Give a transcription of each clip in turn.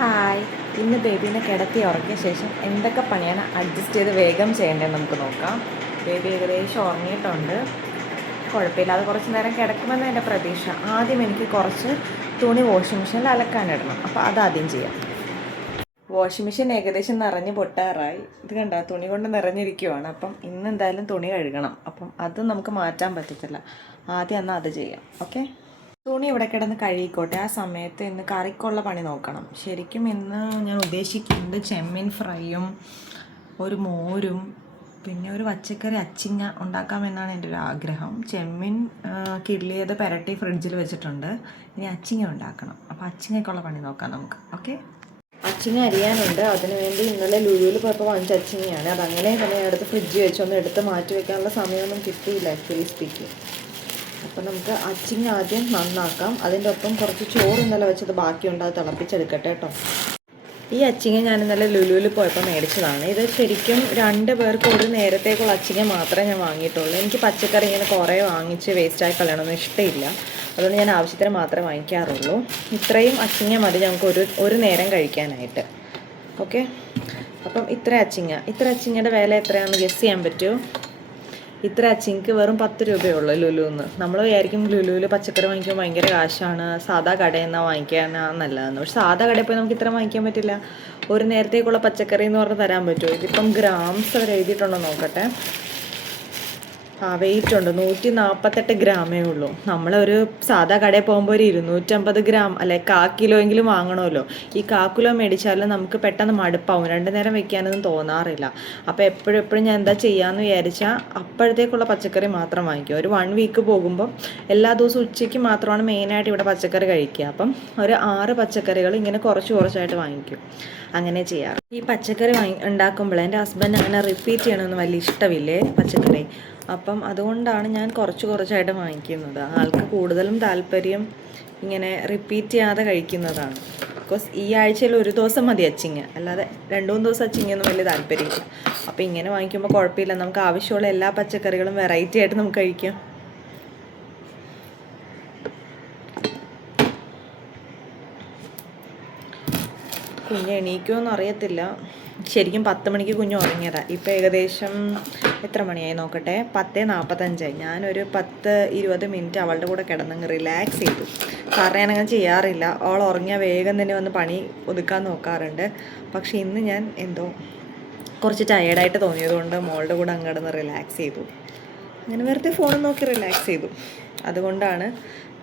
Hi. ഇന്ന് ബേബീനെ കിടത്തി ഉറങ്ങിയ ശേഷം എന്തൊക്കെ പണിയാണ് അഡ്ജസ്റ്റ് ചെയ്ത് വേഗം ചെയ്യേണ്ടതെന്ന് നമുക്ക് നോക്കാം. ബേബി ഏകദേശം ഉറങ്ങിയിട്ടുണ്ട്. കുഴപ്പമില്ലാതെ കുറച്ച് നേരം കിടക്കുമെന്ന് എൻ്റെ പ്രതീക്ഷ. ആദ്യം എനിക്ക് കുറച്ച് തുണി വാഷിംഗ് മെഷീനിൽ അലക്കാനിടണം. അപ്പോൾ അതാദ്യം ചെയ്യാം. വാഷിംഗ് മെഷീൻ ഏകദേശം നിറഞ്ഞ് പൊട്ടാറായി. ഇത് കണ്ട തുണി കൊണ്ട് നിറഞ്ഞിരിക്കുവാണ്. അപ്പം ഇന്ന് എന്തായാലും തുണി കഴുകണം. അപ്പം അത് നമുക്ക് മാറ്റാൻ പറ്റത്തില്ല. ആദ്യം എന്നാൽ അത് ചെയ്യാം. ഓക്കെ. തുണി ഇവിടെ കിടന്ന് കഴുകിക്കോട്ടെ. ആ സമയത്ത് ഇന്ന് കറിക്കുള്ള പണി നോക്കണം. ശരിക്കും ഇന്ന് ഞാൻ ഉദ്ദേശിക്കുന്നത് ചെമ്മീൻ ഫ്രൈയും ഒരു മോരും പിന്നെ ഒരു പച്ചക്കറി അച്ചിങ്ങ ഉണ്ടാക്കാമെന്നാണ് എൻ്റെ ഒരു ആഗ്രഹം. ചെമ്മീൻ കിള്ളിയത് പുരട്ടി ഫ്രിഡ്ജിൽ വെച്ചിട്ടുണ്ട്. ഇനി അച്ചിങ്ങ ഉണ്ടാക്കണം. അപ്പോൾ അച്ചിങ്ങയ്ക്കുള്ള പണി നോക്കാം നമുക്ക്. ഓക്കെ. അച്ചിങ്ങ അരിയാനുണ്ട്. അതിനുവേണ്ടി ഇന്നലെ ലുലുവിൽ പോയപ്പോൾ വാങ്ങിച്ച അച്ചിങ്ങയാണ്. അതങ്ങനെ തന്നെ എടുത്ത് ഫ്രിഡ്ജിൽ വെച്ചൊന്ന് എടുത്ത് മാറ്റി വെക്കാനുള്ള സമയമൊന്നും കിട്ടിയില്ല ആക്ച്വലി സ്പീക്കിംഗ്. അപ്പം നമുക്ക് അച്ചിങ്ങ ആദ്യം നന്നാക്കാം. അതിൻ്റെ ഒപ്പം കുറച്ച് ചോറ് ഇന്നലെ വെച്ചത് ബാക്കിയുണ്ട്. അത് തിളപ്പിച്ചെടുക്കട്ടെ കേട്ടോ. ഈ അച്ചിങ്ങ ഞാൻ ഇന്നലെ ലുലുവിൽ പോയപ്പോൾ മേടിച്ചതാണ്. ഇത് ശരിക്കും 2 പേർക്ക് ഒരു നേരത്തേക്കുള്ള അച്ചിങ്ങ മാത്രമേ ഞാൻ വാങ്ങിയിട്ടുള്ളൂ. എനിക്ക് പച്ചക്കറി ഇങ്ങനെ കുറേ വാങ്ങിച്ച് വേസ്റ്റായി കളയണമെന്ന് ഇഷ്ടമില്ല. അതുകൊണ്ട് ഞാൻ ആവശ്യത്തിന് മാത്രമേ വാങ്ങിക്കാറുള്ളൂ. ഇത്രയും അച്ചിങ്ങ മതി ഞങ്ങൾക്ക് ഒരു നേരം കഴിക്കാനായിട്ട്. ഓക്കെ. അപ്പം ഇത്ര അച്ചിങ്ങയുടെ വില എത്രയാണെന്ന് ഗസ് ചെയ്യാൻ പറ്റുമോ? ഇത്ര അച്ചിങ്ങക്ക് വെറും 10 രൂപയുള്ളൂ ലുലുന്ന്. നമ്മൾ വിചാരിക്കും ലുലുവിൽ പച്ചക്കറി വാങ്ങിക്കുമ്പോൾ ഭയങ്കര കാശാണ്, സാധാ കടയിൽ നിന്നാണ് വാങ്ങിക്കാനാണ് നല്ലതെന്ന്. പക്ഷെ സാധാ കടയിൽ പോയി നമുക്ക് ഇത്ര വാങ്ങിക്കാൻ പറ്റില്ല. ഒരു നേരത്തേക്കുള്ള പച്ചക്കറി എന്ന് പറഞ്ഞ് തരാൻ പറ്റുമോ? ഇതിപ്പം ഗ്രാംസ് അവർ എഴുതിയിട്ടുണ്ടോ നോക്കട്ടെ. വെയിറ്റ് ഉണ്ട്. 148 ഗ്രാമേ ഉള്ളൂ. നമ്മളൊരു സാധാ കടയിൽ പോകുമ്പോൾ ഒരു 250 ഗ്രാം അല്ലെ 1/4 കിലോ എങ്കിലും വാങ്ങണമല്ലോ. ഈ 1/4 കിലോ മേടിച്ചാലും നമുക്ക് പെട്ടെന്ന് മടുപ്പാവും. 2 നേരം വെക്കാനൊന്നും തോന്നാറില്ല. അപ്പോൾ എപ്പോഴും ഞാൻ എന്താ ചെയ്യാമെന്ന് വിചാരിച്ചാൽ അപ്പോഴത്തേക്കുള്ള പച്ചക്കറി മാത്രം വാങ്ങിക്കും. ഒരു 1 വീക്ക് പോകുമ്പോൾ എല്ലാ ദിവസവും ഉച്ചയ്ക്ക് മാത്രമാണ് മെയിനായിട്ട് ഇവിടെ പച്ചക്കറി കഴിക്കുക. അപ്പം ഒരു 6 പച്ചക്കറികൾ ഇങ്ങനെ കുറച്ചായിട്ട് വാങ്ങിക്കും. അങ്ങനെ ചെയ്യാറ്. ഈ പച്ചക്കറി ഉണ്ടാക്കുമ്പോൾ എൻ്റെ ഹസ്ബൻഡ് അങ്ങനെ റിപ്പീറ്റ് ചെയ്യണമെന്ന് വലിയ ഇഷ്ടമില്ലേ പച്ചക്കറി. അപ്പം അതുകൊണ്ടാണ് ഞാൻ കുറച്ചായിട്ട് വാങ്ങിക്കുന്നത്. ആൾക്ക് കൂടുതലും താല്പര്യം ഇങ്ങനെ റിപ്പീറ്റ് ചെയ്യാതെ കഴിക്കുന്നതാണ്. ബിക്കോസ് ഈ ആഴ്ചയിൽ ഒരു ദിവസം മതി അച്ചിങ്ങ, അല്ലാതെ 2-3 ദിവസം അച്ചിങ്ങയൊന്നും വലിയ താല്പര്യമില്ല. അപ്പോൾ ഇങ്ങനെ വാങ്ങിക്കുമ്പോൾ കുഴപ്പമില്ല. നമുക്ക് ആവശ്യമുള്ള എല്ലാ പച്ചക്കറികളും വെറൈറ്റി ആയിട്ട് നമുക്ക് കഴിക്കാം. കുഞ്ഞ് എണീക്കുമെന്ന് അറിയത്തില്ല. ശരിക്കും 10 മണിക്ക് കുഞ്ഞ് ഉറങ്ങിയതാണ്. ഇപ്പോൾ ഏകദേശം എത്ര മണിയായി നോക്കട്ടെ, 10:45. ഞാനൊരു 10-20 മിനിറ്റ് അവളുടെ കൂടെ കിടന്നങ്ങ് റിലാക്സ് ചെയ്തു. കാരണം ഞാനങ്ങനെ ചെയ്യാറില്ല. അവൾ ഉറങ്ങിയാൽ വേഗം തന്നെ വന്ന് പണി ഒതുക്കാൻ നോക്കാറുണ്ട്. പക്ഷേ ഇന്ന് ഞാൻ എന്തോ കുറച്ച് ടയേർഡായിട്ട് തോന്നിയതുകൊണ്ട് മോളുടെ കൂടെ അങ്ങ് കിടന്ന് റിലാക്സ് ചെയ്തു. അങ്ങനെ വെറുതെ ഫോൺ നോക്കി റിലാക്സ് ചെയ്തു. അതുകൊണ്ടാണ്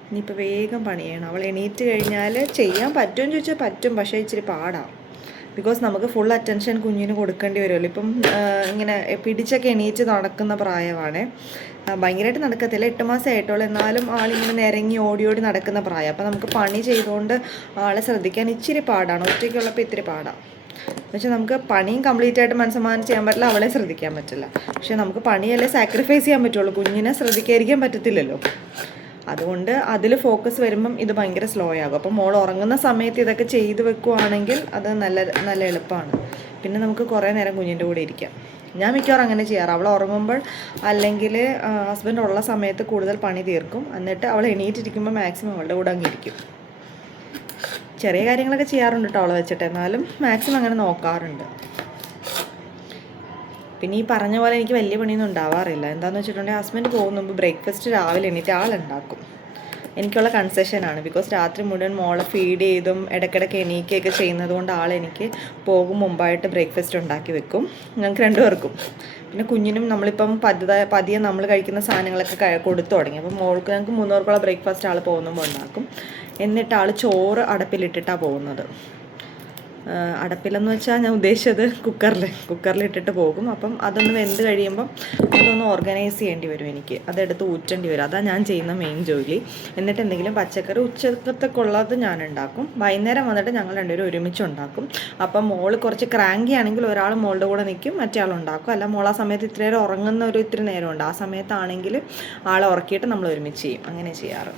ഇനിയിപ്പോൾ വേഗം പണി ചെയ്യണം. അവൾ എണീറ്റ് കഴിഞ്ഞാൽ ചെയ്യാൻ പറ്റുമെന്ന് ചോദിച്ചാൽ പറ്റും. പക്ഷേ ഇച്ചിരി പാടാണ്. ബിക്കോസ് നമുക്ക് ഫുൾ അറ്റൻഷൻ കുഞ്ഞിന് കൊടുക്കേണ്ടി വരുമല്ലോ. ഇപ്പം ഇങ്ങനെ പിടിച്ചൊക്കെ എണീറ്റ് നടക്കുന്ന പ്രായമാണ്. ഭയങ്കരമായിട്ട് നടക്കത്തില്ല, 8 മാസം ആയിട്ടുള്ളൂ. എന്നാലും ആളിങ്ങനെ നിരങ്ങി ഓടി നടക്കുന്ന പ്രായം. അപ്പോൾ നമുക്ക് പണി ചെയ്തുകൊണ്ട് ആളെ ശ്രദ്ധിക്കാൻ ഇച്ചിരി പാടാണ്. ഒറ്റയ്ക്കുള്ളപ്പോൾ ഇത്തിരി പാടാണ്. പക്ഷെ നമുക്ക് പണിയും കംപ്ലീറ്റ് ആയിട്ട് മനസ്സമാനം ചെയ്യാൻ പറ്റില്ല, അവളെ ശ്രദ്ധിക്കാൻ പറ്റില്ല. പക്ഷെ നമുക്ക് പണിയല്ലേ സാക്രിഫൈസ് ചെയ്യാൻ പറ്റുള്ളൂ. കുഞ്ഞിനെ ശ്രദ്ധിക്കാതിരിക്കാൻ പറ്റത്തില്ലല്ലോ. അതുകൊണ്ട് അതിൽ ഫോക്കസ് വരുമ്പം ഇത് ഭയങ്കര സ്ലോ ആകും. അപ്പം മോൾ ഉറങ്ങുന്ന സമയത്ത് ഇതൊക്കെ ചെയ്ത് വെക്കുവാണെങ്കിൽ അത് നല്ല എളുപ്പമാണ്. പിന്നെ നമുക്ക് കുറേ നേരം കുഞ്ഞിൻ്റെ കൂടെ ഇരിക്കാം. ഞാൻ മിക്കവാറും അങ്ങനെ ചെയ്യാറ്. അവൾ ഉറങ്ങുമ്പോൾ അല്ലെങ്കിൽ ഹസ്ബൻഡ് ഉള്ള സമയത്ത് കൂടുതൽ പണി തീർക്കും. എന്നിട്ട് അവൾ എണീറ്റിരിക്കുമ്പോൾ മാക്സിമം അവളുടെ കൂടെ അങ്ങിരിക്കും. ചെറിയ കാര്യങ്ങളൊക്കെ ചെയ്യാറുണ്ട് കേട്ടോ അവളെ വെച്ചിട്ട്. എന്നാലും മാക്സിമം അങ്ങനെ നോക്കാറുണ്ട്. പിന്നെ ഈ പറഞ്ഞ പോലെ എനിക്ക് വലിയ പണിയൊന്നും ഉണ്ടാവാറില്ല. എന്താണെന്ന് വെച്ചിട്ടുണ്ടെങ്കിൽ ഹസ്ബൻഡ് പോകുന്ന മുമ്പ് ബ്രേക്ക്ഫാസ്റ്റ് രാവിലെ എണീറ്റ് ആളുണ്ടാക്കും. എനിക്കുള്ള കൺസെഷനാണ്. ബിക്കോസ് രാത്രി മുഴുവൻ മോളെ ഫീഡ് ചെയ്തും ഇടയ്ക്കിടയ്ക്ക് എണീക്കുകയൊക്കെ ചെയ്യുന്നത് കൊണ്ട് ആളെനിക്ക് പോകും മുമ്പായിട്ട് ബ്രേക്ക്ഫാസ്റ്റ് ഉണ്ടാക്കി വെക്കും. ഞങ്ങൾക്ക് 2 പേർക്കും. പിന്നെ കുഞ്ഞിനും നമ്മളിപ്പം പതിയെ നമ്മൾ കഴിക്കുന്ന സാധനങ്ങളൊക്കെ കൊടുത്തു തുടങ്ങി. അപ്പം മോൾക്ക് ഞങ്ങൾക്ക് 3 പേർക്കുള്ള ബ്രേക്ക്ഫാസ്റ്റ് ആൾ പോകുമ്പോൾ ഉണ്ടാക്കും. എന്നിട്ട് ആൾ ചോറ് അടുപ്പിലിട്ടിട്ടാണ് പോകുന്നത്. അടപ്പിലെന്ന് വെച്ചാൽ ഞാൻ ഉദ്ദേശിച്ചത് കുക്കറിലിട്ടിട്ട് പോകും. അപ്പം അതൊന്ന് വെന്ത് കഴിയുമ്പം അതൊന്ന് ഓർഗനൈസ് ചെയ്യേണ്ടി വരും എനിക്ക്. അതെടുത്ത് ഊറ്റേണ്ടി വരും. അതാണ് ഞാൻ ചെയ്യുന്ന മെയിൻ ജോലി. എന്നിട്ട് എന്തെങ്കിലും പച്ചക്കറി ഉച്ചക്കത്തേക്കുള്ളത് ഞാൻ ഉണ്ടാക്കും. വൈകുന്നേരം വന്നിട്ട് ഞങ്ങൾ 2 പേരും ഒരുമിച്ച് ഉണ്ടാക്കും. അപ്പം മോള് കുറച്ച് ക്രാങ്കി ആണെങ്കിൽ ഒരാൾ മോളുടെ കൂടെ നിൽക്കും, മറ്റേ ആൾ ഉണ്ടാക്കും. അല്ല മോൾ ആ സമയത്ത് ഇത്തിരി നേരം ഉറങ്ങുന്ന ഇത്തിരി നേരമുണ്ട്. ആ സമയത്താണെങ്കിൽ ആളെ ഉറക്കിയിട്ട് നമ്മൾ ഒരുമിച്ച് ചെയ്യും. അങ്ങനെ ചെയ്യാറ്.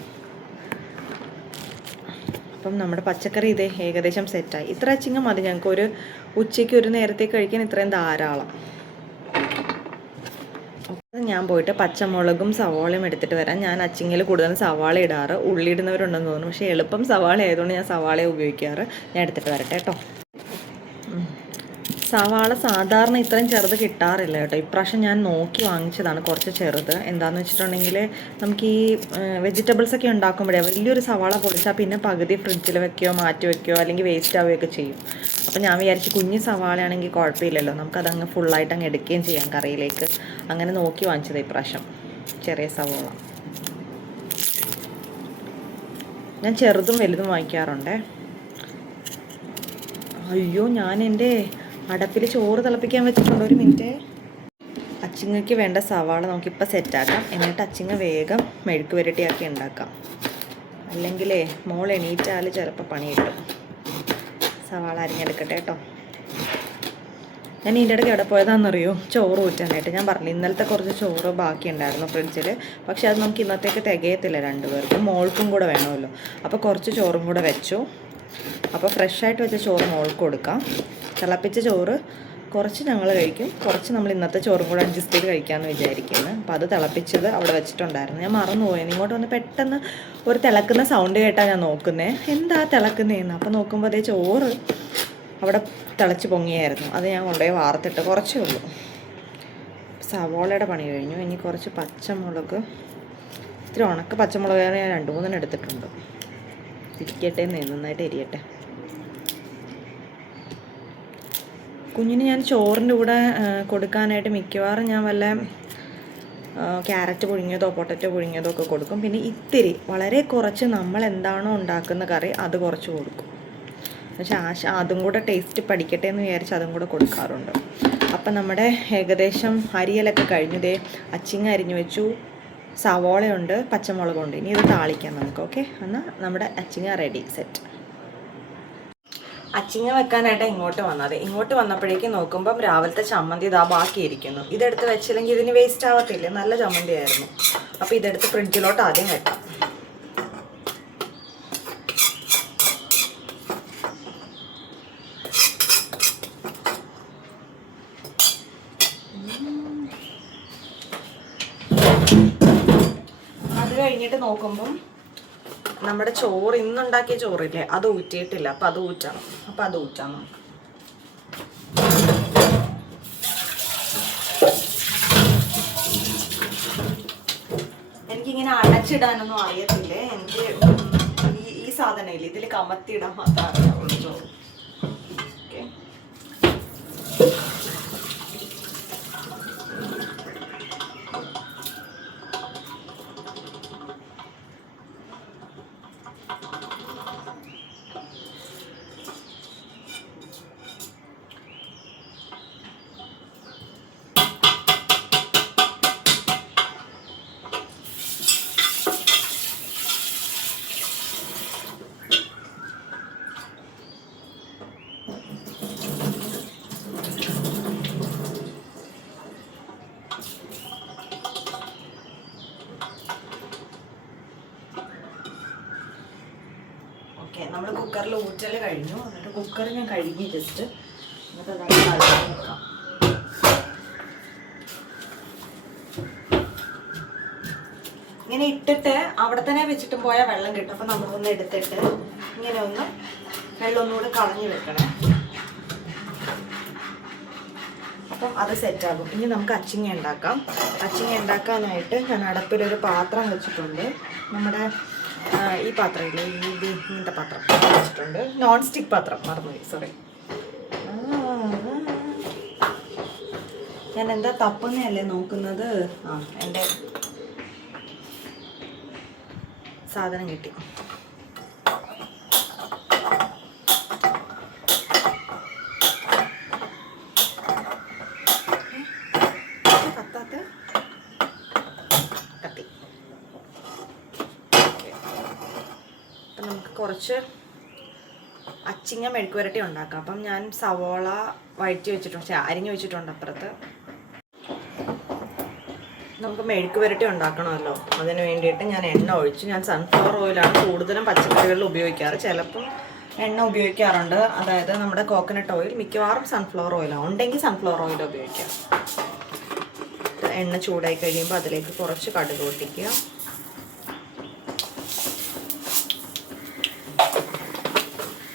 അപ്പം നമ്മുടെ പച്ചക്കറി ഇതേ ഏകദേശം സെറ്റായി. ഇത്ര അച്ചിങ്ങ മതി ഞങ്ങൾക്ക് ഉച്ചയ്ക്ക് ഒരു നേരത്തേക്ക് കഴിക്കാൻ. ഇത്രയും ധാരാളം. ഞാൻ പോയിട്ട് പച്ചമുളകും സവാളയും എടുത്തിട്ട് വരാം. ഞാൻ അച്ചിങ്ങയിൽ കൂടുതലും സവാള ഇടാറ്, ഉള്ളി ഇടുന്നവരുണ്ടെന്ന് തോന്നുന്നു. പക്ഷേ എളുപ്പം സവാള ആയതുകൊണ്ട് ഞാൻ സവാളയെ ഉപയോഗിക്കാറ്. ഞാൻ എടുത്തിട്ട് വരട്ടെ കേട്ടോ. സവാള സാധാരണ ഇത്രയും ചെറുത് കിട്ടാറില്ല കേട്ടോ. ഇപ്രാവശ്യം ഞാൻ നോക്കി വാങ്ങിച്ചതാണ് കുറച്ച് ചെറുത്. എന്താണെന്ന് വെച്ചിട്ടുണ്ടെങ്കിൽ നമുക്ക് ഈ വെജിറ്റബിൾസൊക്കെ ഉണ്ടാക്കുമ്പോഴേ വലിയൊരു സവാള പൊളിച്ചാൽ പിന്നെ പകുതി ഫ്രിഡ്ജിൽ വെക്കുകയോ മാറ്റി വെക്കുകയോ അല്ലെങ്കിൽ വേസ്റ്റ് ആവുകയൊക്കെ ചെയ്യും. അപ്പോൾ ഞാൻ വിചാരിച്ചു കുഞ്ഞ് സവാളയാണെങ്കിൽ കുഴപ്പമില്ലല്ലോ, നമുക്കതങ്ങ് ഫുള്ളായിട്ട് അങ്ങ് എടുക്കുകയും ചെയ്യാം കറിയിലേക്ക്. അങ്ങനെ നോക്കി വാങ്ങിച്ചത് ഇപ്രാവശ്യം ചെറിയ സവാള. ഞാൻ ചെറുതും വലുതും വാങ്ങിക്കാറുണ്ടേ. അയ്യോ, ഞാൻ എൻ്റെ അടപ്പിൽ ചോറ് തിളപ്പിക്കാൻ വെച്ചിട്ടുണ്ട്. ഒരു മിനിറ്റ്. അച്ചിങ്ങയ്ക്ക് വേണ്ട സവാള നമുക്കിപ്പോൾ സെറ്റാക്കാം. എന്നിട്ട് അച്ചിങ്ങ വേഗം മെഴുക്ക് പുരട്ടിയാക്കി ഉണ്ടാക്കാം. അല്ലെങ്കിലേ മോൾ എണീറ്റാൽ ചിലപ്പോൾ പണി കിട്ടും. സവാള അരിഞ്ഞെടുക്കട്ടെ കേട്ടോ. ഞാൻ ഇതിൻ്റെ ഇടയ്ക്ക് എവിടെ പോയതാണെന്നറിയോ? ചോറ് ഊറ്റാനായിട്ട്. ഞാൻ പറഞ്ഞു ഇന്നലത്തെ കുറച്ച് ചോറ് ബാക്കി ഉണ്ടായിരുന്നു ഫ്രിഡ്ജിൽ. പക്ഷെ അത് നമുക്ക് ഇന്നത്തേക്ക് തികയത്തില്ല, രണ്ടുപേർക്കും മോൾക്കും കൂടെ വേണമല്ലോ. അപ്പോൾ കുറച്ച് ചോറും കൂടെ വെച്ചു. അപ്പോൾ ഫ്രഷായിട്ട് വെച്ച ചോറ് മോൾക്ക് കൊടുക്കാം. തിളപ്പിച്ച ചോറ് കുറച്ച് ഞങ്ങൾ കഴിക്കും, കുറച്ച് നമ്മൾ ഇന്നത്തെ ചോറും കൂടെ അഡ്ജസ്റ്റ് ചെയ്ത് കഴിക്കാമെന്ന് വിചാരിക്കുന്നു. അപ്പോൾ അത് തിളപ്പിച്ചത് അവിടെ വെച്ചിട്ടുണ്ടായിരുന്നു. ഞാൻ മറന്നുപോയി. ഇങ്ങോട്ട് വന്ന് പെട്ടെന്ന് ഒരു തിളക്കുന്ന സൗണ്ട് കേട്ടാൽ ഞാൻ നോക്കുന്നത് എന്താ തിളക്കുന്നതെന്ന്. അപ്പോൾ നോക്കുമ്പോൾ അതേ ചോറ് അവിടെ തിളച്ച് പൊങ്ങിയായിരുന്നു. അത് ഞാൻ കൊണ്ടുപോയി വാർത്തിട്ട് കുറച്ചേ ഉള്ളൂ. സവാളയുടെ പണി കഴിഞ്ഞു. ഇനി കുറച്ച് പച്ചമുളക്, ഇത്തിരി ഉണക്ക പച്ചമുളക് ഞാൻ 2-3 എടുത്തിട്ടുണ്ട്. ഇരിക്കട്ടെ, നന്നായിട്ട് എരിയട്ടെ. കുഞ്ഞിന് ഞാൻ ചോറിൻ്റെ കൂടെ കൊടുക്കാനായിട്ട് മിക്കവാറും ഞാൻ വല്ല ക്യാരറ്റ് പുഴുങ്ങിയതോ പൊട്ടറ്റോ പുഴുങ്ങിയതോ ഒക്കെ കൊടുക്കും. പിന്നെ ഇത്തിരി വളരെ കുറച്ച് നമ്മൾ എന്താണോ ഉണ്ടാക്കുന്ന കറി അത് കുറച്ച് കൊടുക്കും. പക്ഷേ അതും കൂടെ ടേസ്റ്റ് പഠിക്കട്ടെ എന്ന് വിചാരിച്ച് അതും കൂടെ കൊടുക്കാറുണ്ട്. അപ്പം നമ്മുടെ ഏകദേശം അരിയലൊക്കെ കഴിഞ്ഞു. ദേ അച്ചിങ്ങ അരിഞ്ഞു വെച്ചു, സവോളയുണ്ട്, പച്ചമുളകുണ്ട്. ഇനി ഇത് താളിക്കാം നമുക്ക്. ഓക്കെ, എന്നാൽ നമ്മുടെ അച്ചിങ്ങ റെഡി, സെറ്റ്. അച്ചിങ്ങ വെക്കാനായിട്ട് ഇങ്ങോട്ട് വന്നത്. ഇങ്ങോട്ട് വന്നപ്പോഴേക്കും നോക്കുമ്പം രാവിലത്തെ ചമ്മന്തി ഇതാ ബാക്കിയിരിക്കുന്നു. ഇതെടുത്ത് വെച്ചില്ലെങ്കിൽ ഇതിന് വേസ്റ്റ് ആവത്തില്ല, നല്ല ചമ്മന്തി ആയിരുന്നു. അപ്പോൾ ഇതെടുത്ത് ഫ്രിഡ്ജിലോട്ട് ആദ്യം വെക്കാം. അത് കഴിഞ്ഞിട്ട് നോക്കുമ്പം നമ്മുടെ ചോറ്, ഇന്നുണ്ടാക്കിയ ചോറില്ലേ, അത് ഊറ്റിയിട്ടില്ല. അപ്പം അത് ഊറ്റണം. അപ്പം അത് ഊറ്റാം നമുക്ക്. എനിക്കിങ്ങനെ അടച്ചിടാനൊന്നും അറിയത്തില്ലേ. എനിക്ക് ഈ സാധനം ഇല്ല, ഇതിൽ കമത്തിയിടാൻ മാത്രമേ അറിയാവുള്ളൂ ചോറ്. ഓക്കെ, നമ്മൾ കുക്കറിൽ ഊറ്റൽ കഴിഞ്ഞു. എന്നിട്ട് കുക്കർ ഞാൻ കഴുകി ജസ്റ്റ്. എന്നിട്ട് അതാണ് നോക്കാം. ഇങ്ങനെ ഇട്ടിട്ട് അവിടെ തന്നെ വെച്ചിട്ടും പോയാൽ വെള്ളം കിട്ടും. അപ്പം നമ്മളൊന്ന് എടുത്തിട്ട് ഇങ്ങനെ ഒന്ന് വെള്ളം ഒന്നുകൂടെ കളഞ്ഞു വെക്കണേ. അപ്പം അത് സെറ്റാകും. ഇനി നമുക്ക് അച്ചിങ്ങ ഉണ്ടാക്കാം. അച്ചിങ്ങ ഉണ്ടാക്കാനായിട്ട് ഞാൻ അടുപ്പിലൊരു പാത്രം വെച്ചിട്ടുണ്ട്. നമ്മുടെ ഈ പാത്രമില്ലേ, ഇങ്ങനത്തെ പാത്രം വെച്ചിട്ടുണ്ട്. നോൺ സ്റ്റിക്ക് പാത്രം, മറന്നുപോയി, സോറി. ഞാൻ എന്താ തപ്പുന്നതല്ലേ നോക്കുന്നത്. എൻ്റെ സാധനം കിട്ടി. നമുക്ക് കുറച്ച് അച്ചിങ്ങ മെഴുക്ക് പുരട്ടി ഉണ്ടാക്കാം. അപ്പം ഞാൻ സവോള വഴറ്റി വെച്ചിട്ടുണ്ട്, അരിഞ്ഞു വെച്ചിട്ടുണ്ട് അപ്പുറത്ത്. നമുക്ക് മെഴുക്ക് പുരട്ടി ഉണ്ടാക്കണമല്ലോ, അതിന് വേണ്ടിയിട്ട് ഞാൻ എണ്ണ ഒഴിച്ചു. ഞാൻ സൺഫ്ലവർ ഓയിലാണ് കൂടുതലും പച്ചക്കറികളിൽ ഉപയോഗിക്കാറ്. ചിലപ്പം എണ്ണ ഉപയോഗിക്കാറുണ്ട്, അതായത് നമ്മുടെ കോക്കനട്ട് ഓയിൽ. മിക്കവാറും സൺഫ്ലവർ ഓയിലാണ്, ഉണ്ടെങ്കിൽ സൺഫ്ലവർ ഓയിൽ ഉപയോഗിക്കാം. എണ്ണ ചൂടായി കഴിയുമ്പോൾ അതിലേക്ക് കുറച്ച് കടുക് പൊട്ടിക്കുക.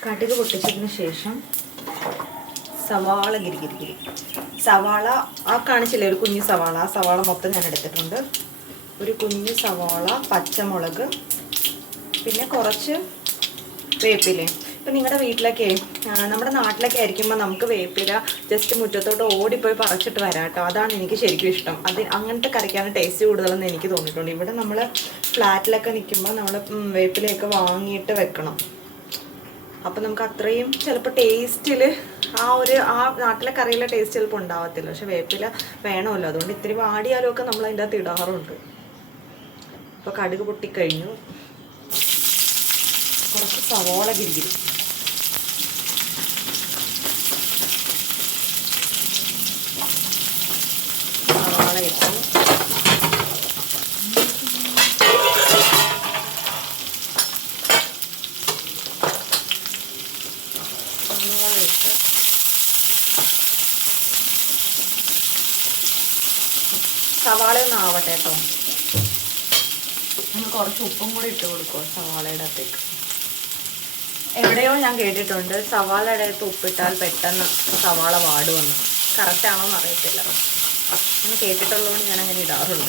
കടുക് പൊട്ടിച്ചതിന് ശേഷം സവാള സവാള കാണിച്ചില്ലേ, ഒരു കുഞ്ഞു സവാള, ആ സവാള മൊത്തം ഞാൻ എടുത്തിട്ടുണ്ട്. ഒരു കുഞ്ഞു സവാള, പച്ചമുളക്, പിന്നെ കുറച്ച് വേപ്പില. ഇപ്പം നിങ്ങളുടെ വീട്ടിലൊക്കെ, നമ്മുടെ നാട്ടിലൊക്കെ ആയിരിക്കുമ്പോൾ നമുക്ക് വേപ്പില ജസ്റ്റ് മുറ്റത്തോട്ട് ഓടിപ്പോയി പറിച്ചിട്ട് വരാം കേട്ടോ. അതാണ് എനിക്ക് ശരിക്കും ഇഷ്ടം. അങ്ങനത്തെ കറിക്കാണ് ടേസ്റ്റ് കൂടുതലെന്ന് എനിക്ക് തോന്നിയിട്ടുണ്ട്. ഇവിടെ നമ്മൾ ഫ്ലാറ്റിലൊക്കെ നിൽക്കുമ്പോൾ നമ്മൾ വേപ്പിലയൊക്കെ വാങ്ങിയിട്ട് വെക്കണം. അപ്പം നമുക്ക് അത്രയും ചിലപ്പോൾ ടേസ്റ്റിൽ ആ നാട്ടിലെ കറിയിലെ ടേസ്റ്റ് ചിലപ്പോൾ ഉണ്ടാവത്തില്ല. പക്ഷെ വേപ്പില വേണമല്ലോ, അതുകൊണ്ട് ഇത്തിരി വാടിയാലും ഒക്കെ നമ്മൾ അതിൻ്റെ അകത്ത് ഇടാറുണ്ട്. അപ്പോൾ കടുക് പൊട്ടിക്കഴിഞ്ഞു. കുറച്ച് സവോള സവാള ഇട്ടു. സവാള ഒന്ന് ആവട്ടെ കേട്ടോ. നമ്മൾ കുറച്ച് ഉപ്പും കൂടി ഇട്ട് കൊടുക്കുക സവാളയുടെ അകത്തേക്ക്. എവിടെയോ ഞാൻ കേട്ടിട്ടുണ്ട് സവാളയുടെ അകത്ത് ഉപ്പിട്ടാൽ പെട്ടെന്ന് സവാള വാടുമെന്ന്. കറക്റ്റാണോ എന്ന് അറിയത്തില്ല, അങ്ങനെ കേട്ടിട്ടുള്ളതുകൊണ്ട് ഞാൻ അങ്ങനെ ഇടാറുള്ളൂ.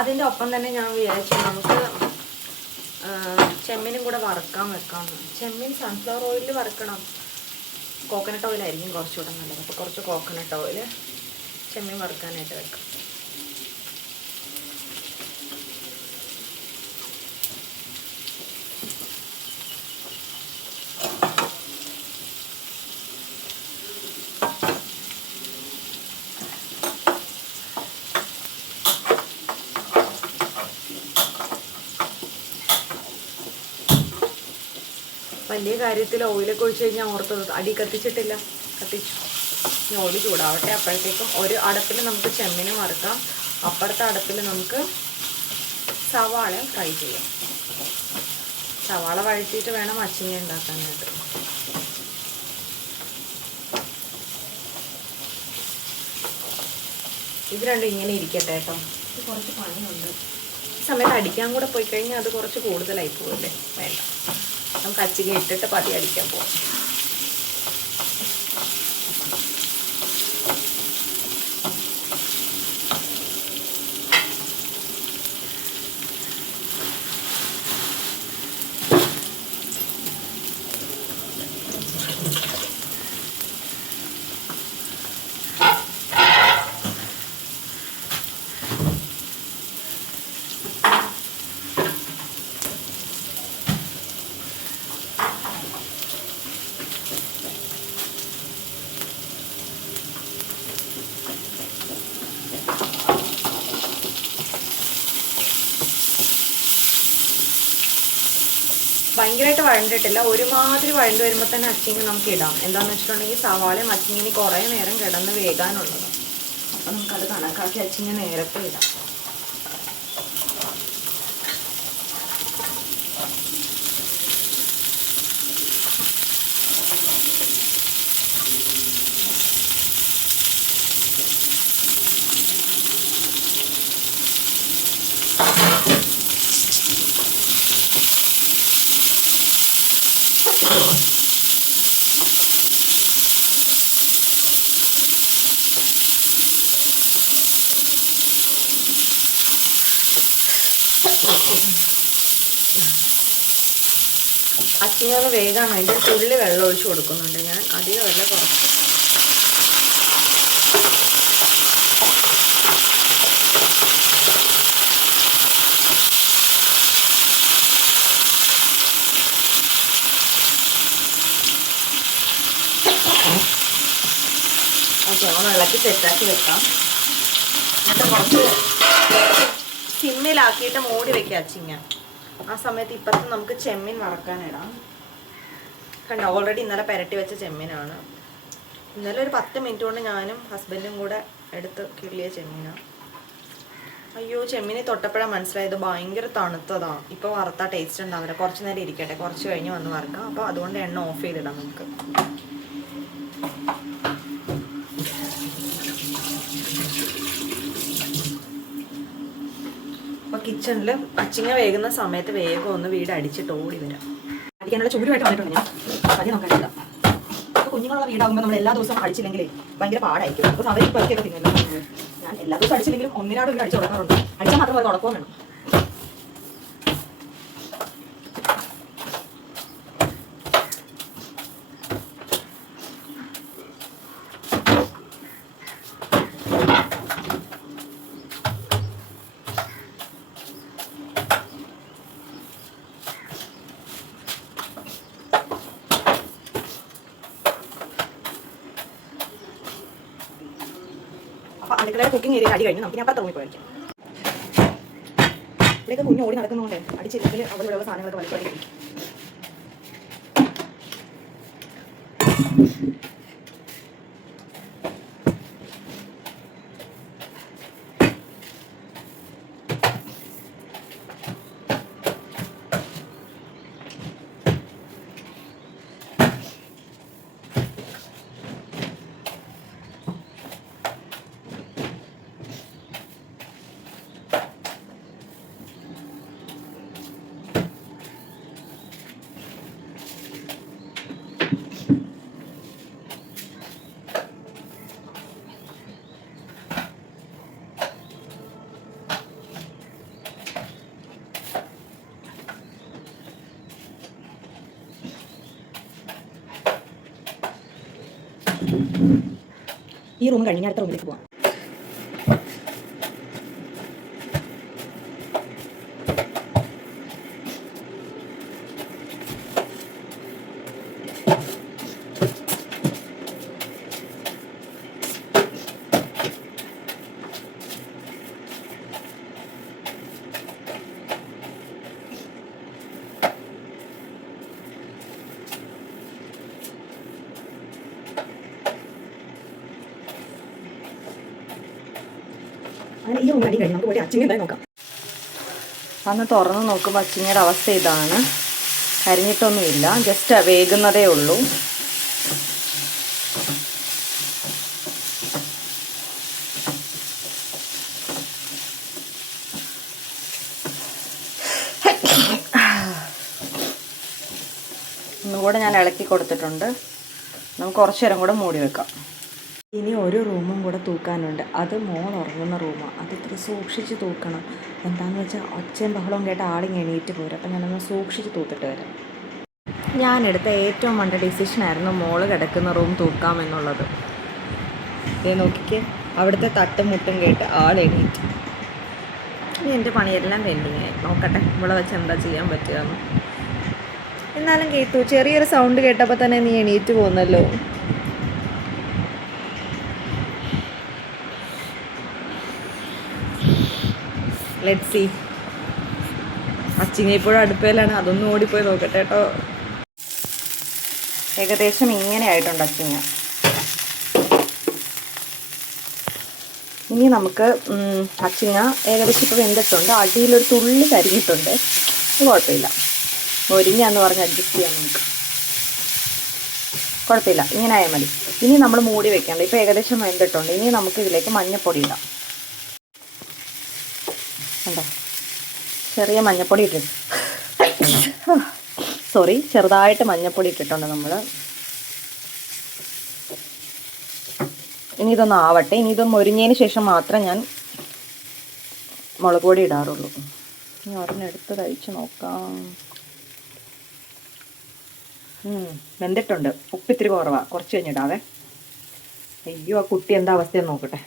അതിൻ്റെ ഒപ്പം തന്നെ ഞാൻ വിചാരിച്ചു നമുക്ക് ചെമ്മീനും കൂടെ വറുക്കാൻ വെക്കാമെന്ന്. ചെമ്മീൻ സൺഫ്ലവർ ഓയിലിൽ വറുക്കണം. കോക്കനട്ട് ഓയിലായിരിക്കും കുറച്ചുകൂടെ നല്ലത്. അപ്പോൾ കുറച്ച് കോക്കനട്ട് ഓയിൽ ചെമ്മീൻ വറുക്കാനായിട്ട് വെക്കാം. വലിയ കാര്യത്തിൽ ഓയിലൊക്കെ ഒഴിച്ച് കഴിഞ്ഞാൽ ഓർത്തത് അടി കത്തിച്ചിട്ടില്ല, കത്തിച്ചു. ഇനി ഓയിൽ ചൂടാവട്ടെ. അപ്പോഴത്തേക്കും ഒരു അടുപ്പിൽ നമുക്ക് ചെമ്മീനും വറുക്കാം, അപ്പുറത്തെ അടുപ്പിൽ നമുക്ക് സവാള ഫ്രൈ ചെയ്യാം. സവാള വഴറ്റിയിട്ട് വേണം അച്ചിങ്ങ ഉണ്ടാക്കാനായിട്ട്. ഇത് രണ്ടും ഇങ്ങനെ ഇരിക്കട്ടെ കേട്ടോ. ഇത് കുറച്ച് പണിയുണ്ട്. ഈ സമയത്ത് അടിക്കാൻ കൂടെ പോയി കഴിഞ്ഞാൽ അത് കുറച്ച് കൂടുതലായി പോകല്ലേ, വേണ്ട. നമുക്ക് അച്ചിങ്ങ ഇട്ടിട്ട് പതി അടിക്കാൻ പോകാം. ഭയങ്കരമായിട്ട് വഴണ്ടിട്ടില്ല, ഒരുമാതിരി വഴണ്ട് വരുമ്പോൾ തന്നെ അച്ചിങ്ങ നമുക്ക് ഇടാം. എന്താണെന്ന് വെച്ചിട്ടുണ്ടെങ്കിൽ സവാളയും അച്ചിങ്ങി കുറേ നേരം കിടന്ന് വേകാനുള്ളതാണ്. അപ്പം നമുക്കത് കണക്കാക്കി അച്ചിങ്ങ നേരത്തെ ഇടാം. അച്ചിങ്ങ ഒന്ന് വേഗം വേണ്ടി തുള്ളി വെള്ളം ഒഴിച്ച് കൊടുക്കുന്നുണ്ട് ഞാൻ. അധികം വെള്ളം കുറച്ച്. ഓക്കെ, ഒന്ന് ഇളക്കി സെറ്റാക്കി വെക്കാം. എന്നിട്ട് കുറച്ച് സിമ്മിലാക്കിയിട്ട് മൂടി വെക്കാം അച്ചിങ്ങ. ആ സമയത്ത് ഇപ്പുറത്ത് നമുക്ക് ചെമ്മീൻ വറക്കാനിടാം. കണ്ടോ, ഓൾറെഡി ഇന്നലെ പുരട്ടി വെച്ച ചെമ്മീനാണ്. ഇന്നലെ ഒരു 10 മിനിറ്റ് കൊണ്ട് ഞാനും ഹസ്ബൻഡും കൂടെ എടുത്ത് കിള്ളിയ ചെമ്മീനാണ്. അയ്യോ, ചെമ്മീനെ തൊട്ടപ്പോഴാണ് മനസ്സിലായത് ഭയങ്കര തണുത്തതാണ്. ഇപ്പോൾ വറുത്താൽ ടേസ്റ്റ് ഉണ്ടാവില്ല. കുറച്ച് നേരം ഇരിക്കട്ടെ, കുറച്ച് കഴിഞ്ഞ് വന്ന് വറുക്കാം. അപ്പോൾ അതുകൊണ്ട് എണ്ണ ഓഫ് ചെയ്തിടാം നമുക്ക്. അപ്പോൾ കിച്ചണിൽ അച്ചിങ്ങ വേകുന്ന സമയത്ത് വേഗം ഒന്ന് വീട് അടിച്ചിട്ട് ഓടി വരാം. അടിക്കാനുള്ള ചൂടുമായിട്ട് വന്നിട്ടുണ്ട് ഞാൻ. അധികം നോക്കാനില്ല. അപ്പോൾ കുഞ്ഞുങ്ങളുള്ള വീടാകുമ്പോൾ നമ്മൾ എല്ലാ ദിവസവും അടിച്ചില്ലെങ്കിലേ ഭയങ്കര പാടായിരിക്കും. അപ്പോൾ അവർ പതുക്കെയൊക്കെ തിന്നല്ലോ. ഞാൻ എല്ലാ ദിവസവും അടിച്ചില്ലെങ്കിലും ഒന്നിനാട് വീട് അടിച്ച് തുടങ്ങാറുണ്ട്. അടിച്ചാൽ മാത്രം അത് തുടക്കവും വേണം. അടുക്കളയുടെ കുക്കിംഗ് ഏരിയ അടി കഴിഞ്ഞു. നമുക്ക് ഞാൻ അപ്പുറത്ത് റൂമിൽ പോയിരിക്കാം. ഇവിടെയൊക്കെ കുഞ്ഞ് ഓടി നടക്കുന്നതുകൊണ്ട് അടിച്ചില്ലെങ്കിൽ അവിടെ ഉള്ള സാധനങ്ങളൊക്കെ വലിച്ചടിക്കും. ഈ റൂം കഴിഞ്ഞ് അടുത്ത റൂമിലേക്ക് പോവാം. അങ്ങനെ ഈ റൂം അടി കഴിഞ്ഞ് നമുക്ക് പോയി അച്ചിങ്ങ എന്തായാലും നോക്കാം. അന്ന് തുറന്ന് നോക്കുമ്പോൾ അച്ചിങ്ങയുടെ അവസ്ഥ ഇതാണ്. കരിഞ്ഞിട്ടൊന്നുമില്ല, ജസ്റ്റ് വേകുന്നതേ ഉള്ളൂ. ഒന്നുകൂടെ ഞാൻ ഇളക്കി കൊടുത്തിട്ടുണ്ട്. നമുക്ക് കുറച്ച് നേരം കൂടെ മൂടി വെക്കാം. ഇനി ഒരു റൂമും കൂടെ തൂക്കാനുണ്ട്. അത് മോൾ ഉറങ്ങുന്ന റൂമാണ്. അത് ഇത്തിരി സൂക്ഷിച്ച് തൂക്കണം. എന്താണെന്ന് വെച്ചാൽ ഒച്ചയും ബഹളവും കേട്ട് ആളിങ്ങ് എണീറ്റ് പോരും. അപ്പം ഞാനൊന്ന് സൂക്ഷിച്ച് തൂത്തിട്ട് വരാം. ഞാനെടുത്ത ഏറ്റവും നല്ല ഡിസിഷനായിരുന്നു മോള് കിടക്കുന്ന റൂം തൂക്കാമെന്നുള്ളത്. ഇതേ നോക്കിക്ക്, അവിടുത്തെ തട്ടും മുട്ടും കേട്ട് ആൾ എണീറ്റ്. ഇനി എൻ്റെ പണിയെല്ലാം പെൻഡിങ്ങായി. നോക്കട്ടെ ഇവിടെ വെച്ച് എന്താ ചെയ്യാൻ പറ്റുകയെന്ന്. എന്നാലും കേട്ടു, ചെറിയൊരു സൗണ്ട് കേട്ടപ്പോൾ തന്നെ നീ എണീറ്റ് പോകുന്നല്ലോ. Let see. അച്ചിങ്ങ ഇപ്പോഴും അടുപ്പയിലാണ്. അതൊന്നും ഓടിപ്പോയി നോക്കട്ടെ കേട്ടോ. ഏകദേശം ഇങ്ങനെ ആയിട്ടുണ്ട് അച്ചിങ്ങ. ഇനി നമുക്ക് അച്ചിങ്ങ ഏകദേശം ഇപ്പോൾ വെന്തിട്ടുണ്ട്. അടിയിലൊരു തുള്ളി കരിഞ്ഞിട്ടുണ്ട്. കുഴപ്പമില്ല, ഒരിഞ്ഞാന്ന് പറഞ്ഞ് അഡ്ജസ്റ്റ് ചെയ്യാം നമുക്ക്. കുഴപ്പമില്ല, ഇങ്ങനെ ആയാൽ മതി. ഇനി നമ്മൾ മൂടി വെക്കേണ്ട. ഇപ്പോൾ ഏകദേശം വെന്തിട്ടുണ്ട്. ഇനി നമുക്ക് ഇതിലേക്ക് മഞ്ഞൾപ്പൊടി ഇടാം. കണ്ടോ, ചെറിയ മഞ്ഞൾപ്പൊടി ഇട്ടിട്ട് ചെറുതായിട്ട് മഞ്ഞൾപ്പൊടി ഇട്ടിട്ടുണ്ട് നമ്മൾ. ഇനി ഇതൊന്ന് ആവട്ടെ. ഇനി ഇതൊന്ന് മൊരിഞ്ഞതിന് ശേഷം മാത്രം ഞാൻ മുളക് പൊടി ഇടാറുള്ളൂ. ഇനി ഒരെണ്ണെടുത്ത് കഴിച്ച് നോക്കാം. വെന്തിട്ടുണ്ട്. ഉപ്പിത്തിരി കുറവാണ്. കുറച്ച് കഴിഞ്ഞിടാവേ. അയ്യോ, ആ കുട്ടി എന്താ അവസ്ഥയെന്ന് നോക്കട്ടെ.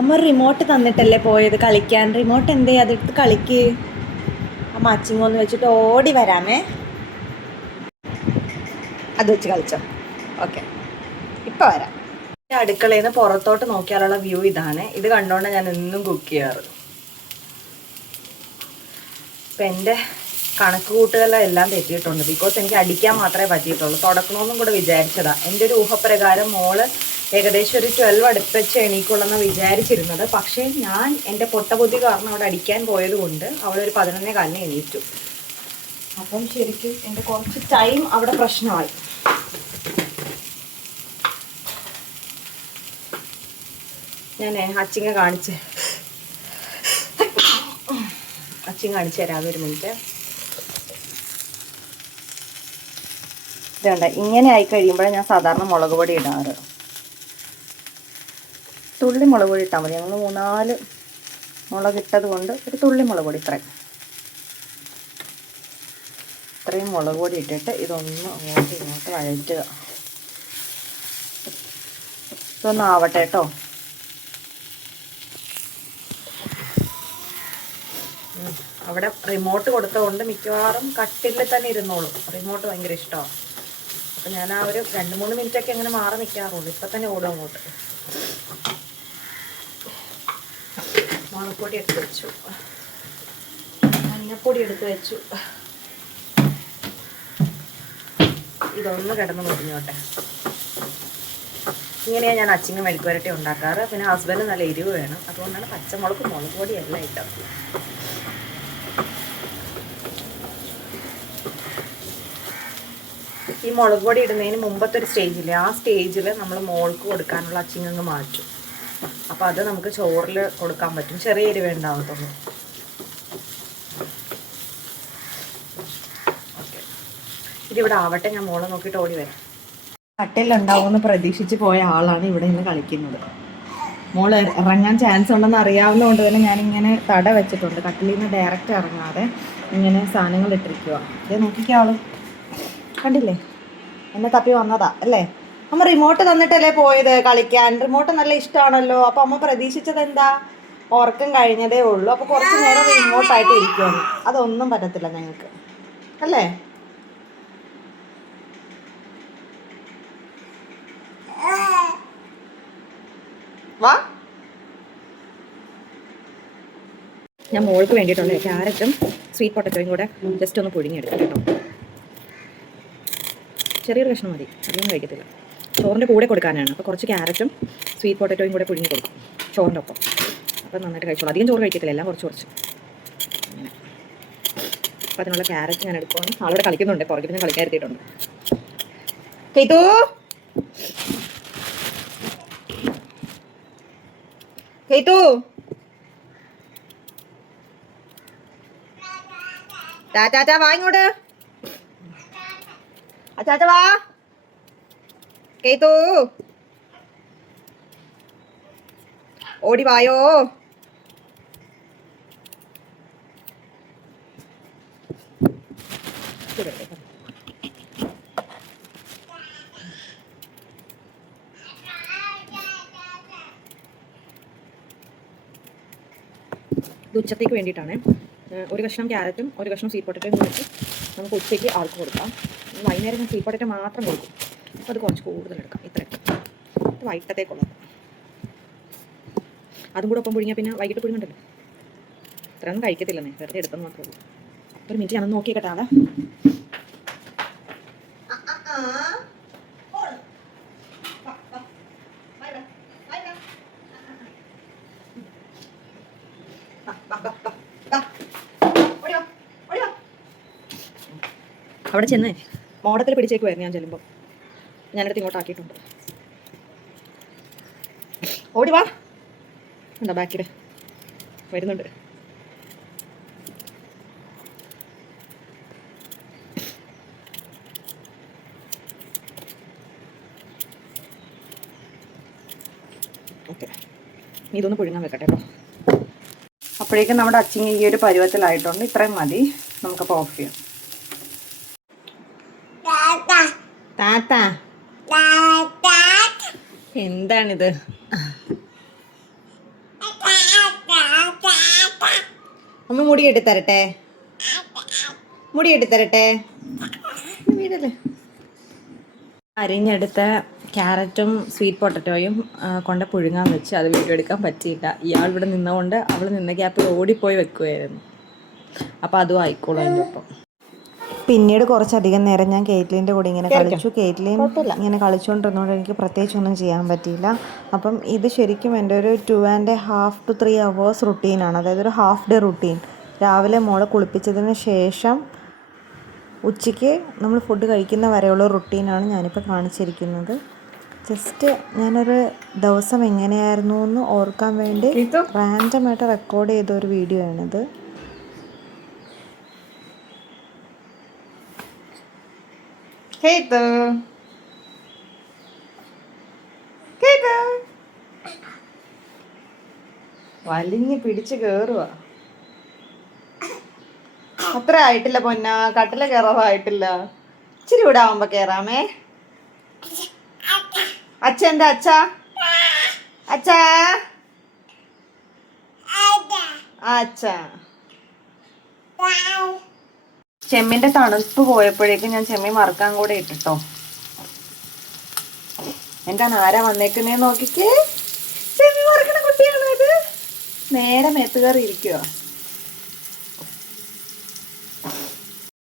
അമ്മ റിമോട്ട് തന്നിട്ടല്ലേ പോയത് കളിക്കാൻ. റിമോട്ട് എന്തേ, അതെടുത്ത് കളിക്ക്. അമ്മ അച്ചിങ്ങൊന്ന് വെച്ചിട്ട് ഓടി വരാമേ. അത് വെച്ച് കളിച്ചോ. ഓക്കെ, ഇപ്പം വരാം. അടുക്കളയിൽ നിന്ന് പുറത്തോട്ട് നോക്കിയാലുള്ള വ്യൂ ഇതാണ്. ഇത് കണ്ടോണ്ട് ഞാൻ എന്നും കുക്ക് ചെയ്യാറ്. ഇപ്പം എൻ്റെ കണക്ക് കൂട്ടുകളെല്ലാം തെറ്റിയിട്ടുണ്ട്. ബിക്കോസ് എനിക്ക് അടിക്കാൻ മാത്രമേ പറ്റിയിട്ടുള്ളൂ. തുടക്കണമെന്നും കൂടെ വിചാരിച്ചതാണ്. എൻ്റെ ഒരു ഊഹപ്രകാരം മോള് ഏകദേശം ഒരു 12 അടുപ്പിച്ച് എണീക്കുള്ളെന്ന് വിചാരിച്ചിരുന്നത്. പക്ഷേ ഞാൻ എൻ്റെ പൊട്ടബുദ്ധി കാരണം അവിടെ അടിക്കാൻ പോയത് കൊണ്ട് അവളൊരു 11:15 എണീറ്റു. അപ്പം ശരിക്കും എൻ്റെ കുറച്ച് ടൈം അവിടെ പ്രശ്നമായി. ഞാൻ അച്ചിങ്ങ കാണിച്ച് തരാം. ഒരു മിനിറ്റ്. ഇതുണ്ട്, ഇങ്ങനെ ആയി കഴിയുമ്പോഴേ ഞാൻ സാധാരണ മുളക് പൊടി ഇടാറ്. തുള്ളി മുളക് പൊടി ഇട്ടാൽ മതി. ഞങ്ങൾ 3-4 മുളക് ഇട്ടത് കൊണ്ട് ഒരു തുള്ളി മുളക് പൊടി ഇത്രയും മുളക് പൊടി ഇട്ടിട്ട് ഇതൊന്ന് അങ്ങോട്ട് ഇങ്ങോട്ട് വഴറ്റുക. ഇതൊന്ന് ആവട്ടെ കേട്ടോ. അവിടെ റിമോട്ട് കൊടുത്തതുകൊണ്ട് മിക്കവാറും കട്ടിലിൽ തന്നെ ഇരുന്നോളും. റിമോട്ട് ഭയങ്കര ഇഷ്ടമാണ്. അപ്പം ഞാൻ ആ ഒരു 2-3 മിനിറ്റൊക്കെ എങ്ങനെ മാറി നിൽക്കാറുള്ളൂ. ഇപ്പം തന്നെ ഓടും അങ്ങോട്ട്. മുളകുപൊടി എടുത്ത് വെച്ചു, മഞ്ഞപ്പൊടി എടുത്ത് വെച്ചു. ഇതൊന്ന് കിടന്ന് മുറിഞ്ഞോട്ടെ. ഇങ്ങനെയാണ് ഞാൻ അച്ചിങ്ങ മെഴുക്ക് വരട്ടി ഉണ്ടാക്കാറ്. പിന്നെ ഹസ്ബൻഡ് നല്ല എരിവ് വേണം, അതുകൊണ്ടാണ് പച്ചമുളക് മുളക് പൊടി എല്ലാം ഇട്ടത്. ഈ മുളക് പൊടി ഇടുന്നതിന് മുമ്പത്തെ ഒരു സ്റ്റേജില്ലേ, ആ സ്റ്റേജിൽ നമ്മൾ മോൾക്ക് കൊടുക്കാനുള്ള അച്ചിങ്ങ് മാറ്റും. അപ്പോൾ അത് നമുക്ക് ചോറിൽ കൊടുക്കാൻ പറ്റും. ചെറിയ എരിവേ ഉണ്ടാകത്തുള്ളൂ. ഓക്കെ, ഇതിവിടെ ആവട്ടെ. ഞാൻ മോളെ നോക്കിയിട്ട് ഓടി വരാം. കട്ടിലുണ്ടാവുമെന്ന് പ്രതീക്ഷിച്ച് പോയ ആളാണ് ഇവിടെ നിന്ന് കളിക്കുന്നത്. മോള് ഇറങ്ങാൻ ചാൻസ് ഉണ്ടെന്ന് അറിയാവുന്നതുകൊണ്ട് തന്നെ ഞാനിങ്ങനെ തട വെച്ചിട്ടുണ്ട്. കട്ടിലിൽ നിന്ന് ഡയറക്റ്റ് ഇറങ്ങാതെ ഇങ്ങനെ സാധനങ്ങൾ ഇട്ടിരിക്കുക. ഇത് നോക്കിക്കോ, ആള് കണ്ടില്ലേ, എന്നെ തപ്പി വന്നതാ അല്ലേ. അമ്മ റിമോട്ട് തന്നിട്ടല്ലേ പോയത് കളിക്കാൻ. റിമോട്ട് നല്ല ഇഷ്ടമാണല്ലോ. അപ്പോൾ അമ്മ പ്രതീക്ഷിച്ചത് എന്താ? ഉറക്കം കഴിഞ്ഞതേ ഉള്ളൂ, അപ്പോൾ കുറച്ച് നേരം റിമോട്ടായിട്ട് ഇരിക്കുമെന്ന്. അതൊന്നും പറ്റത്തില്ല ഞങ്ങൾക്ക് അല്ലേ. വാ, ഞാൻ മോൾക്ക് വേണ്ടിയിട്ടുള്ള ക്യാരറ്റും സ്വീറ്റ് പൊട്ടറ്റോയും കൂടെ ജസ്റ്റ് ഒന്ന് പുഴുങ്ങിയെടുക്കാം കേട്ടോ. ചെറിയൊരു കഷ്ണം മതി, അതൊന്നും കഴിക്കത്തില്ല. ചോറിൻ്റെ കൂടെ കൊടുക്കാനാണ്. അപ്പോൾ കുറച്ച് ക്യാരറ്റും സ്വീറ്റ് പൊട്ടറ്റോയും കൂടെ പുഴുങ്ങി കൊടുക്കും ചോറിൻ്റെ ഒപ്പം. അപ്പോൾ നന്നായിട്ട് കഴിച്ചോളൂ. അധികം ചോറ് കഴിക്കത്തില്ല, എല്ലാം കുറച്ച് അങ്ങനെ. അപ്പോൾ അതിനുള്ള ക്യാരറ്റ് ഞാൻ എടുക്കുവാണ്. ആളോടെ കളിക്കുന്നുണ്ട്, പുറകിൽ ഞാൻ കളിക്കാൻ എടുത്തിട്ടുണ്ട്. കേട്ടു കേട്ടു ടാറ്റാ, വാ ഇങ്ങോട്ട്. അച്ചാച്ച വാ. കേട്ടു ഓടി വായോ. ഇത് ഉച്ചത്തേക്ക് വേണ്ടിയിട്ടാണ്. ഒരു കഷ്ണം ക്യാരറ്റും ഒരു കഷ്ണം സ്വീറ്റ് പൊട്ടറ്റോയും വെച്ച് നമുക്ക് ഉച്ചയ്ക്ക് ആൾക്ക് കൊടുക്കാം. വൈകുന്നേരം ഞാൻ സ്വീറ്റ് പൊട്ടറ്റോ മാത്രം കൊടുക്കും. അപ്പോൾ അത് കുറച്ച് കൂടുതലെടുക്കാം. ഇത്രയൊക്കെ ഇത് വൈകിട്ടത്തേക്കുള്ളത്. അതും കൂടെ ഒപ്പം പുഴുങ്ങിയാൽ പിന്നെ വൈകിട്ട് പുഴുങ്ങണ്ടല്ലോ. ഇത്രയൊന്നും കഴിക്കത്തില്ലെന്നേ, വെറുതെ എടുത്തെന്ന് മാത്രമേ ഉള്ളൂ. ഒരു മിനിറ്റ് ഞാനൊന്ന് നോക്കിക്കട്ടെ. അതാ അവിടെ ചെന്ന് മോടത്തിൽ പിടിച്ചേക്കുമായിരുന്നു ഞാൻ ചെല്ലുമ്പോൾ. ഞാനെടുത്ത് ഇങ്ങോട്ടാക്കിയിട്ടുണ്ട്. ഓടി വാ. എന്താ ബാക്കിൽ വരുന്നുണ്ട്. ഓക്കെ, നീ ഇതൊന്ന് പുഴുങ്ങാൻ വെക്കട്ടെ കേട്ടോ. അപ്പോഴേക്കും നമ്മുടെ അച്ചിങ്ങ ഈ ഒരു പരുവത്തിലായിട്ടുണ്ട്. ഇത്രയും മതി. നമുക്കപ്പോൾ ഓഫ് ചെയ്യാം. താത്ത എന്താണിത്? അമ്മ മുടി കെട്ടിത്തരട്ടെ? മുടി കെട്ടിത്തരട്ടെ? വീടല്ലേ. അരിഞ്ഞെടുത്ത ക്യാരറ്റും സ്വീറ്റ് പൊട്ടറ്റോയും കൊണ്ട് പുഴുങ്ങാൻ വെച്ച് അത് വീഡിയോ എടുക്കാൻ പറ്റിയില്ല. ഇയാൾ ഇവിടെ നിന്നുകൊണ്ട് അവൾ നിന്ന ഗ്യാപ്പിൽ ഓടിപ്പോയി വെക്കുമായിരുന്നു. അപ്പോൾ അതും ആയിക്കോളും അതിൻ്റെ ഒപ്പം. പിന്നീട് കുറച്ചധികം നേരം ഞാൻ കേറ്റ്ലിൻ്റെ കൂടെ ഇങ്ങനെ കളിച്ചു. കേറ്റ്ലിൻ ഇങ്ങനെ കളിച്ചുകൊണ്ടിരുന്നതുകൊണ്ട് എനിക്ക് പ്രത്യേകിച്ചൊന്നും ചെയ്യാൻ പറ്റിയില്ല. അപ്പം ഇത് ശരിക്കും എൻ്റെ ഒരു 2.5 to 3 hours റുട്ടീനാണ്. അതായത് ഒരു ഹാഫ് ഡേ റുട്ടീൻ. രാവിലെ മോളെ കുളിപ്പിച്ചതിന് ശേഷം ഉച്ചയ്ക്ക് നമ്മൾ ഫുഡ് കഴിക്കുന്ന വരെയുള്ള റുട്ടീനാണ് ഞാനിപ്പോൾ കാണിച്ചിരിക്കുന്നത്. ജസ്റ്റ് ഞാനൊരു ദിവസം എങ്ങനെയായിരുന്നു എന്ന് ഓർക്കാൻ വേണ്ടി റാൻഡമായിട്ട് റെക്കോർഡ് ചെയ്ത ഒരു വീഡിയോ ആണിത്. വലിഞ്ഞ് പിടിച്ച് കേറുക. അത്ര ആയിട്ടില്ല പൊന്ന, കട്ടില കയറാറായിട്ടില്ല. ഇച്ചിരി ഇവിടെ ആവുമ്പോ കേറാമേ. അച്ഛൻ്റെ അച്ഛാ അച്ഛാ അച്ഛാ. ചെമ്മിന്റെ തണുപ്പ് പോയപ്പോഴേക്കും ഞാൻ ചെമ്മീൻ വറുക്കാൻ കൂടെ ഇട്ടിട്ടോ. എന്താണ് ആരാ വന്നേക്കുന്നേ നോക്കിക്കേ. ചെമ്മീൻ വറുക്കണ കുട്ടിയാണോ ഇത്? നേരെ മെത്ത് കയറി ഇരിക്കുക.